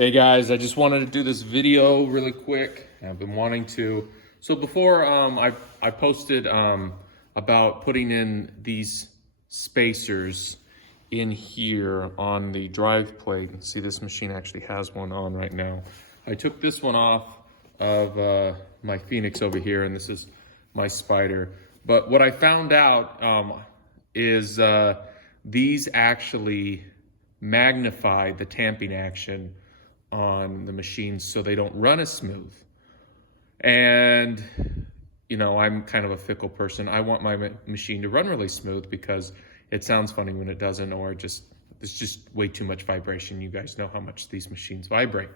Hey guys, I just wanted to do this video really quick. I've been wanting to. So before I posted about putting in these spacers in here on the drive plate. See, this machine actually has one on right now. I took this one off of my Phoenix over here, and this is my Spider. But what I found out is these actually magnify the tamping action on the machines so they don't run as smooth. And you know, I'm kind of a fickle person. I want my machine to run really smooth because it sounds funny when it doesn't, or there's just way too much vibration. You guys know how much these machines vibrate.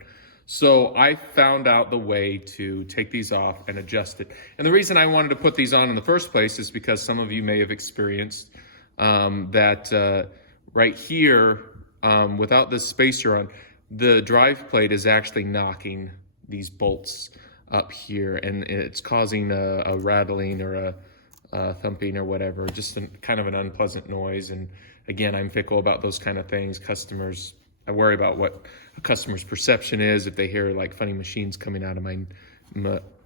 So I found out the way to take these off and adjust it. And the reason I wanted to put these on in the first place is because some of you may have experienced that right here, without this spacer on, the drive plate is actually knocking these bolts up here, and it's causing a rattling or a thumping or whatever, just kind of an unpleasant noise. And again, I'm fickle about those kind of things. I worry about what a customer's perception is if they hear like funny machines coming out of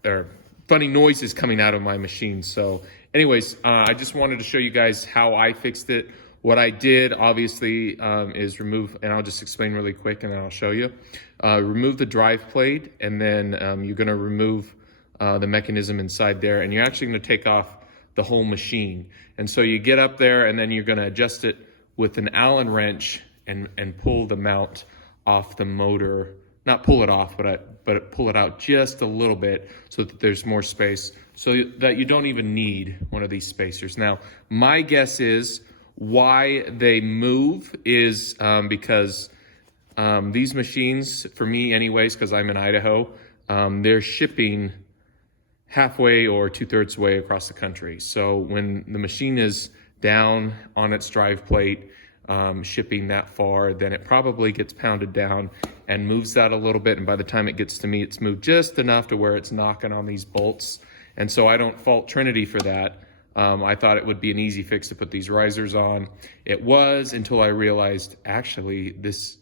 or funny noises coming out of my machine. So anyways, I just wanted to show you guys how I fixed it. What I did, obviously, is remove, and I'll just explain really quick and then I'll show you. Remove the drive plate, and then you're gonna remove the mechanism inside there, and you're actually gonna take off the whole machine. And so you get up there, and then you're gonna adjust it with an Allen wrench and pull the mount off the motor. Not pull it off, but pull it out just a little bit so that there's more space, so that you don't even need one of these spacers. Now, my guess is why they move is because these machines, for me anyways, because I'm in Idaho, they're shipping halfway or 2/3 way across the country. So when the machine is down on its drive plate, shipping that far, then it probably gets pounded down and moves that a little bit. And by the time it gets to me, it's moved just enough to where it's knocking on these bolts. And so I don't fault Trinity for that. I thought it would be an easy fix to put these risers on. It was, until I realized, actually, this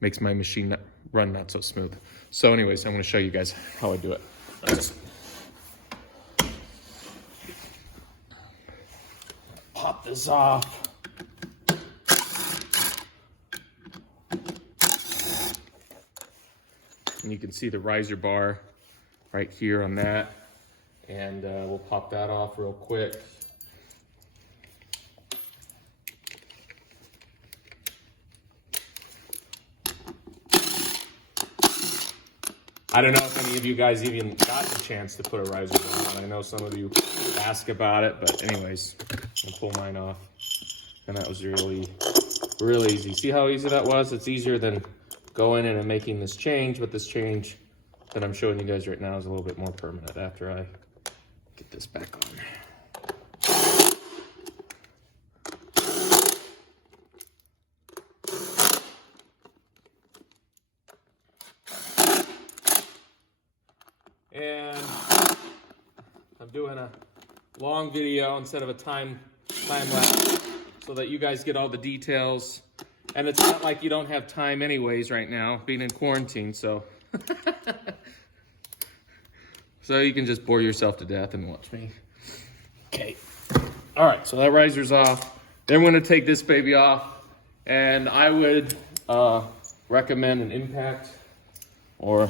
makes my machine run not so smooth. So anyways, I'm gonna show you guys how I do it. Let's pop this off. And you can see the riser bar right here on that. And we'll pop that off real quick. I don't know if any of you guys even got the chance to put a riser on. I know some of you ask about it, but anyways, I'll pull mine off. And that was really, really easy. See how easy that was? It's easier than going in and making this change, but this change that I'm showing you guys right now is a little bit more permanent after I get this back on. And I'm doing a long video instead of a time lapse so that you guys get all the details. And it's not like you don't have time anyways right now, being in quarantine, so. So you can just bore yourself to death and watch me. Okay. All right, so that riser's off. Then we're gonna take this baby off, and I would recommend an impact or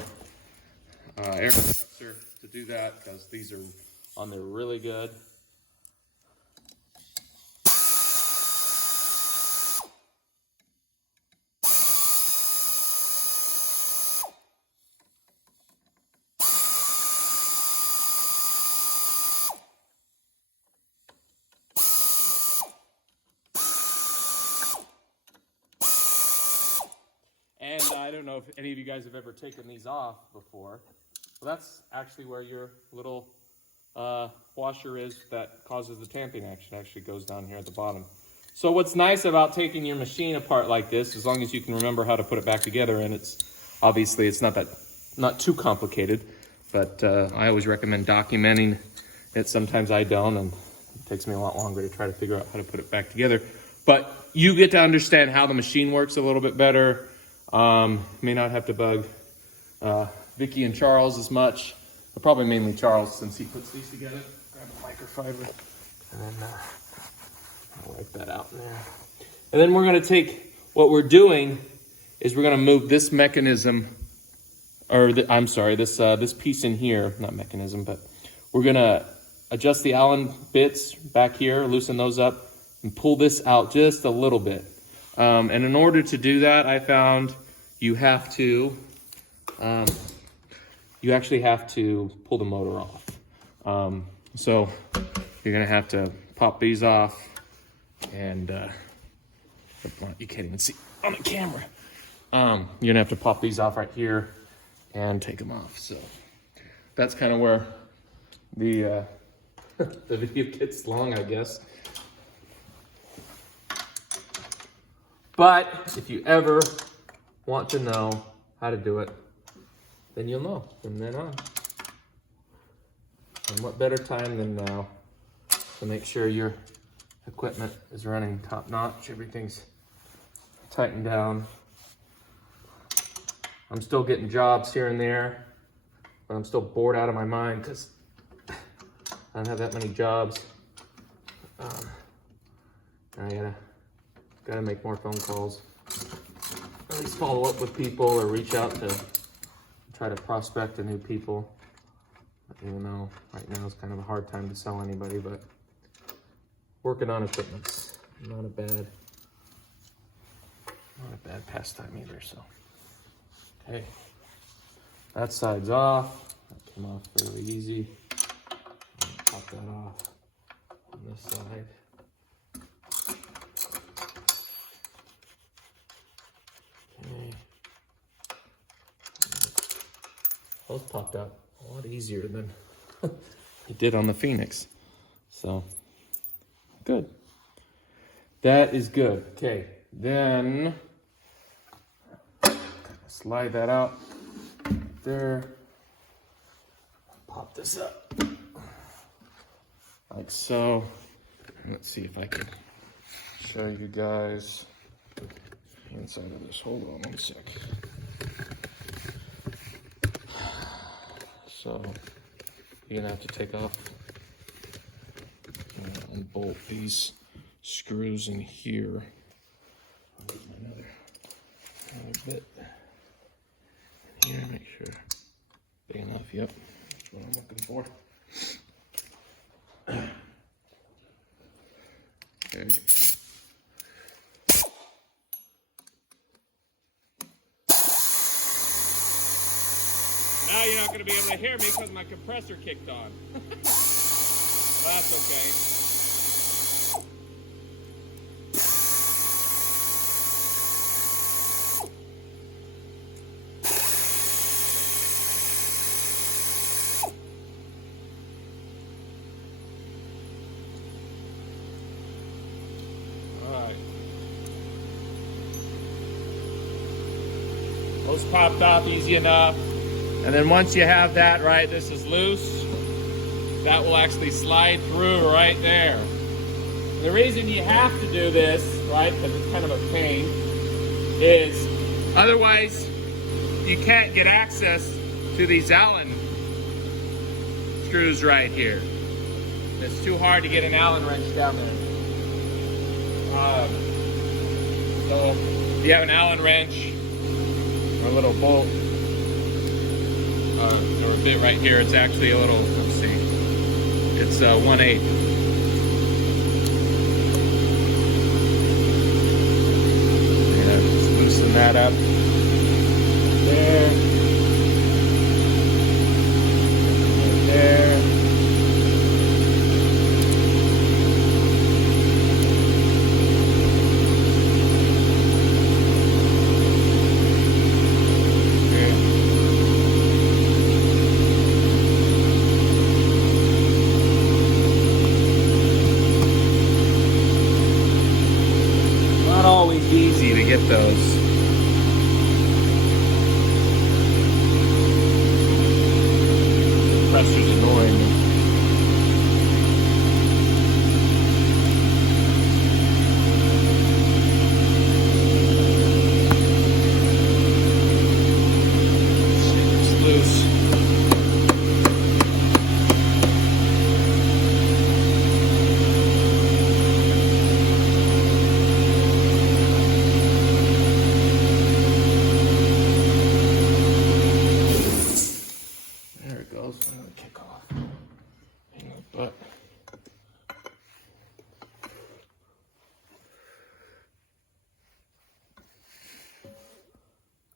air compressor to do that, because these are on there really good. And I don't know if any of you guys have ever taken these off before. Well, that's actually where your little washer is that causes the tamping action. Actually goes down here at the bottom. So what's nice about taking your machine apart like this, as long as you can remember how to put it back together, and it's obviously it's not too complicated, but I always recommend documenting it. Sometimes I don't, and it takes me a lot longer to try to figure out how to put it back together. But you get to understand how the machine works a little bit better. May not have to bug Vicky and Charles as much, but probably mainly Charles since he puts these together. Grab a microfiber and then I'll wipe that out in there. And then we're gonna take, what we're doing is we're gonna move this mechanism, or this piece in here, not mechanism, but we're gonna adjust the Allen bits back here, loosen those up, and pull this out just a little bit. And in order to do that, I found you have to, you actually have to pull the motor off. So you're gonna have to pop these off, and you can't even see on the camera. You're gonna have to pop these off right here and take them off. So that's kind of where the the video gets long, I guess. But if you ever want to know how to do it, then you'll know from then on. And what better time than now to make sure your equipment is running top notch, everything's tightened down. I'm still getting jobs here and there, but I'm still bored out of my mind because I don't have that many jobs. I gotta make more phone calls, at least follow up with people or reach out to try to prospect to new people. Even though right now is kind of a hard time to sell anybody, but working on equipment's not a bad pastime either. So, okay, that side's off. That came off fairly easy. Pop that off on this side. Okay. Those popped out a lot easier than it did on the Phoenix. So, good. That is good. Okay, then slide that out there. Pop this up like so. Let's see if I can show you guys the inside of this. Hold on one sec. So you're gonna have to take off and bolt these screws in here. Another bit in here, make sure big enough. Yep, that's what I'm looking for. Okay. Now you're not going to be able to hear me because my compressor kicked on. Well, that's okay. Those popped off easy enough. And then once you have that, right, this is loose, that will actually slide through right there. The reason you have to do this, right, because it's kind of a pain, is otherwise you can't get access to these Allen screws right here. It's too hard to get an Allen wrench down there. So if you have an Allen wrench, a little bolt or a bit right here, it's actually a little, let's see, it's 1/8. Yeah, just loosen that up there, right there. Easy to get those.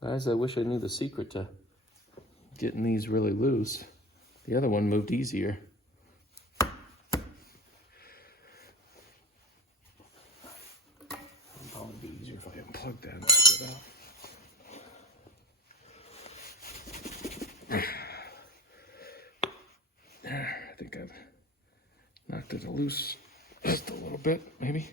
Guys, I wish I knew the secret to getting these really loose. The other one moved easier. It'd probably be easier if I unplug that and pull it out. I think I've knocked it loose just a little bit, maybe.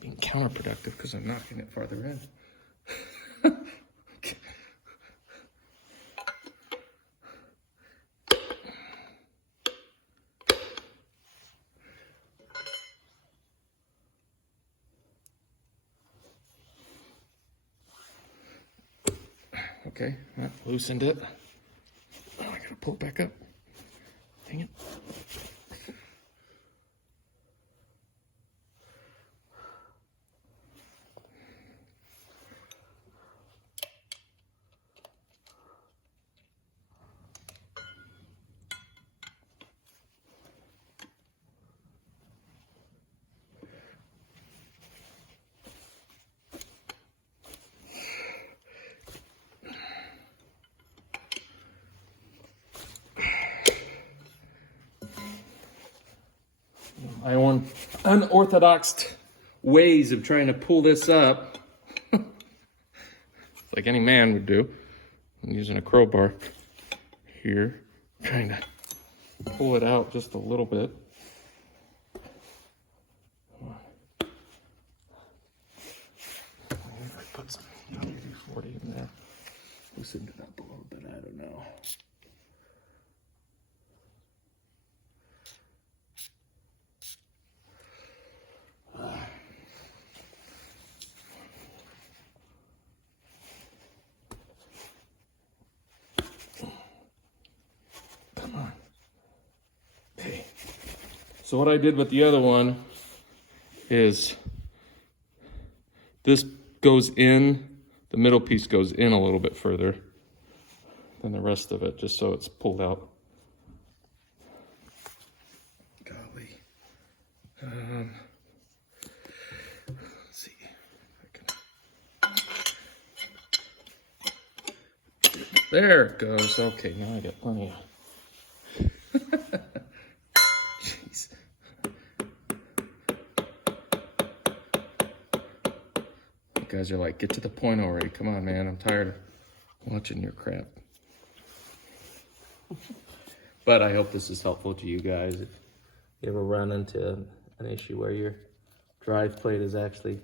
Being counterproductive because I'm knocking it farther in. Okay, that loosened it. Oh, I gotta pull it back up. Dang it. My own unorthodox ways of trying to pull this up. Like any man would do. I'm using a crowbar here, trying to pull it out just a little bit. Maybe if I put some WD-40 in there, loosened it up a little bit, I don't know. So what I did with the other one is this goes in, the middle piece goes in a little bit further than the rest of it, just so it's pulled out. Golly. Let's see if I can. There it goes. Okay, now I got plenty of. You guys are like, get to the point already. Come on, man. I'm tired of watching your crap. But I hope this is helpful to you guys. If you ever run into an issue where your drive plate is actually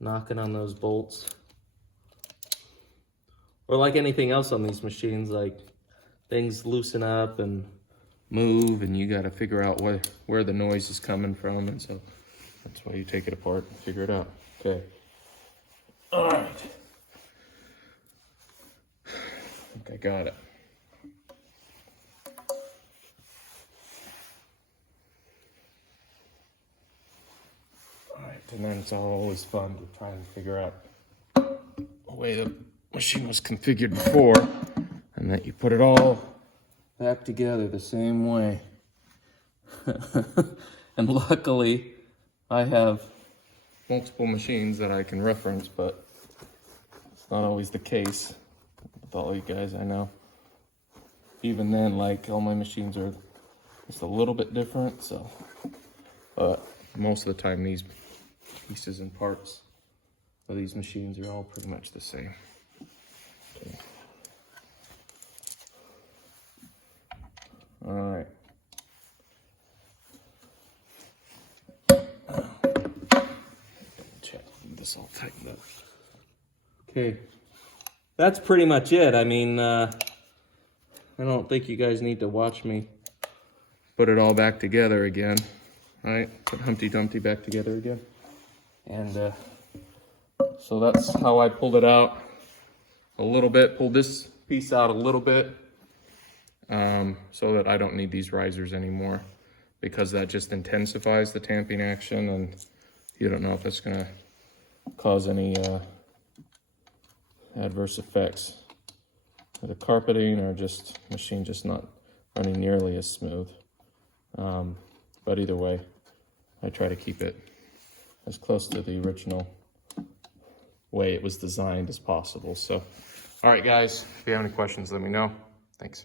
knocking on those bolts, or like anything else on these machines, like things loosen up and move, and you got to figure out where the noise is coming from, and so that's why you take it apart and figure it out. Okay. All right. I think I got it. All right, and then it's always fun to try and figure out the way the machine was configured before, and that you put it all back together the same way. And luckily, I have multiple machines that I can reference, but it's not always the case with all you guys I know. Even then, like, all my machines are just a little bit different, so, but most of the time these pieces and parts of these machines are all pretty much the same. Okay. All right. This all tightened up. Okay, that's pretty much it. I mean, I don't think you guys need to watch me put it all back together again, right? Put Humpty Dumpty back together again. And so that's how I pulled it out a little bit, pulled this piece out a little bit, so that I don't need these risers anymore, because that just intensifies the tamping action, and you don't know if it's gonna cause any adverse effects to the carpeting, or just machine just not running nearly as smooth. But either way, I try to keep it as close to the original way it was designed as possible. So, all right, guys, if you have any questions, let me know. Thanks.